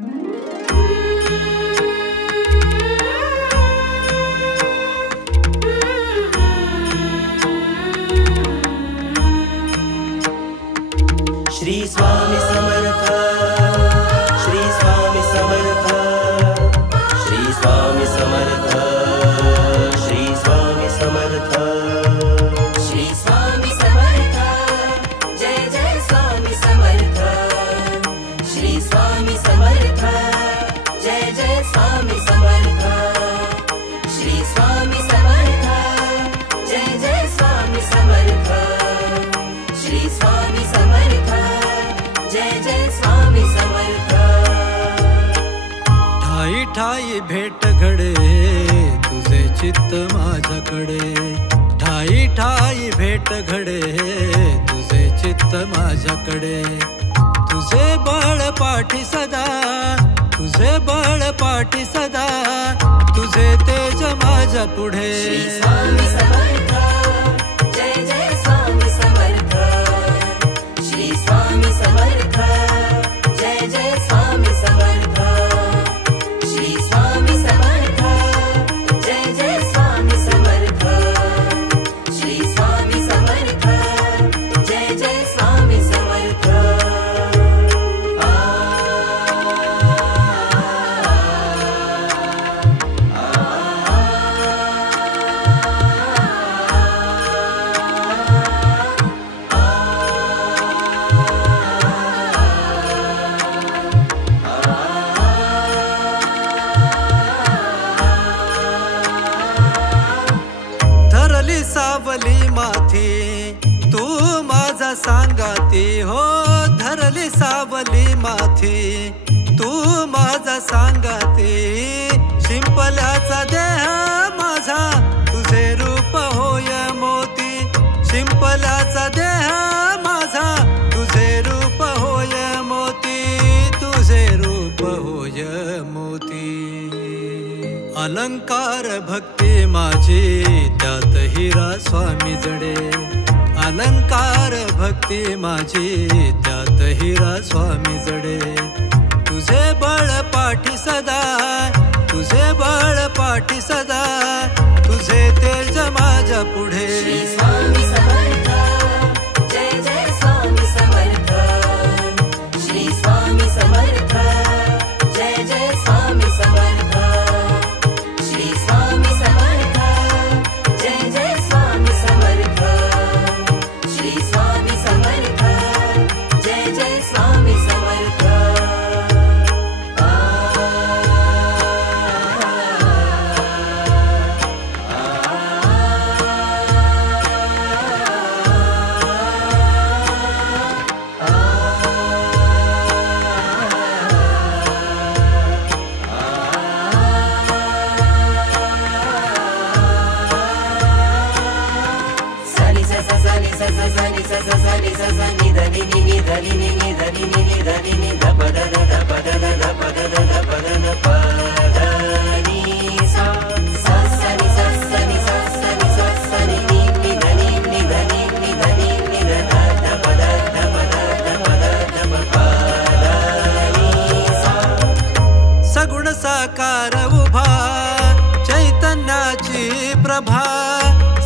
श्री स्वामी समर्थ, श्री स्वामी समर्थ, श्री स्वामी समर्थ, श्री स्वामी समर्थ, श्री स्वामी समर्थ, जय जय स्वामी समर्थ, श्री स्वामी समर्थ, जय जय स्वामी समर्थ, श्री स्वामी समर्थ, जय जय स्वामी समर्थ, श्री स्वामी समर्थ, जय जय स्वामी समर्थ। ठाई ठाई भेट घडे तुझे चित्त माझ्याकडे, ठाई ठाई भेट घडे तुझे चित्त माझ्याकडे, तुझे बळ पाठी सदा, तुझे बळ पाठी सदा, तुझे तेज माझ्या पुढे। श्री स्वामी समर्थ, जय जय स्वामी समर्थ, श्री स्वामी समर्थ, जय जय स्वामी समर्थ, श्री स्वामी समर्थ, जय जय स्वामी समर्थ, श्री स्वामी समर्थ, जय जय स्वामी समर्थ। धरली सावली माथी तू माझा सांगाती हो, धरली सावली माथी तू माझा सांगाती, शिंपल्याचा देह माझा तुझे रूप होय मोती, शिंपल्याचा देह माझा तुझे रूप होय मोती, तुझे रूप होय मोती। अलंकार भक्ती माझी त्यात हिरा स्वामी जडे, अलंकार भक्ती माझी त्यात हिरा स्वामी जडे, तुझे बळ पाठी सदा, तुझे बळ पाठी सदा, तुझे तेज माझ्या पुढे। श्री स्वामी समर्थ, जय जय स्वामी समर्थ, श्री स्वामी समर्थ, जय जय स्वामी समर्थ, श्री स्वामी समर्थ, जय जय स्वामी समर्थ, श्री स्वामी समर्थ, जय जय स्वामी समर्थ। सगुण साकार उभा चैतन्याची प्रभा,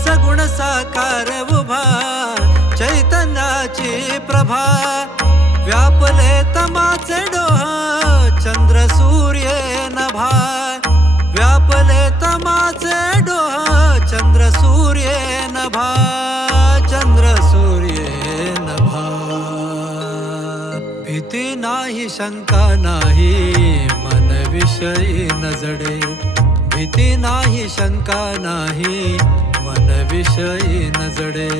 सगुण साकार उभा चैतन्याची प्रभा, व्यापले तमाचे डोह चंद्र सूर्य नभा, व्यापले तमाचे डोह चंद्र सूर्य नभा, चंद्र सूर्य नभा। भीती नाही शंका नाही मन विषयी न जडे, भीती नाही शंका नाही मन विषयी न जडे,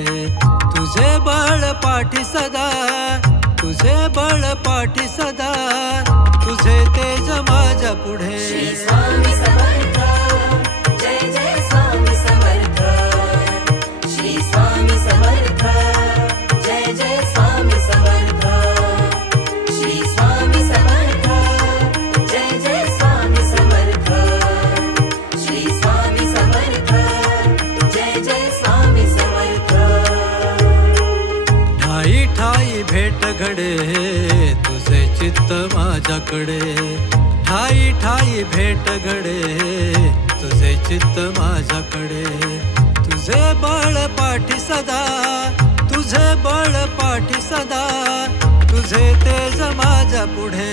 तुझे बळ पाठी सदा, तुझे बळ पाठी सदा, तुझे तेज माझ्या पुढे। श्री स्वामी समर्थ, जय जय स्वामी समर्थ, श्री स्वामी समर्थ, जय जय स्वामी समर्थ, श्री स्वामी समर्थ, जय जय स्वामी समर्थ, श्री स्वामी समर्थ, जय जय स्वामी समर्थ। ठाई ठाई भेट घडे तुझे चित्त माझ्या माझ्याकडे, ठाई ठाई भेट घडे तुझे चित्त माझ्याकडे. तुझे बळ पाठी सदा, तुझे बळ पाठी सदा, तुझे तेज माझ्या पुढे.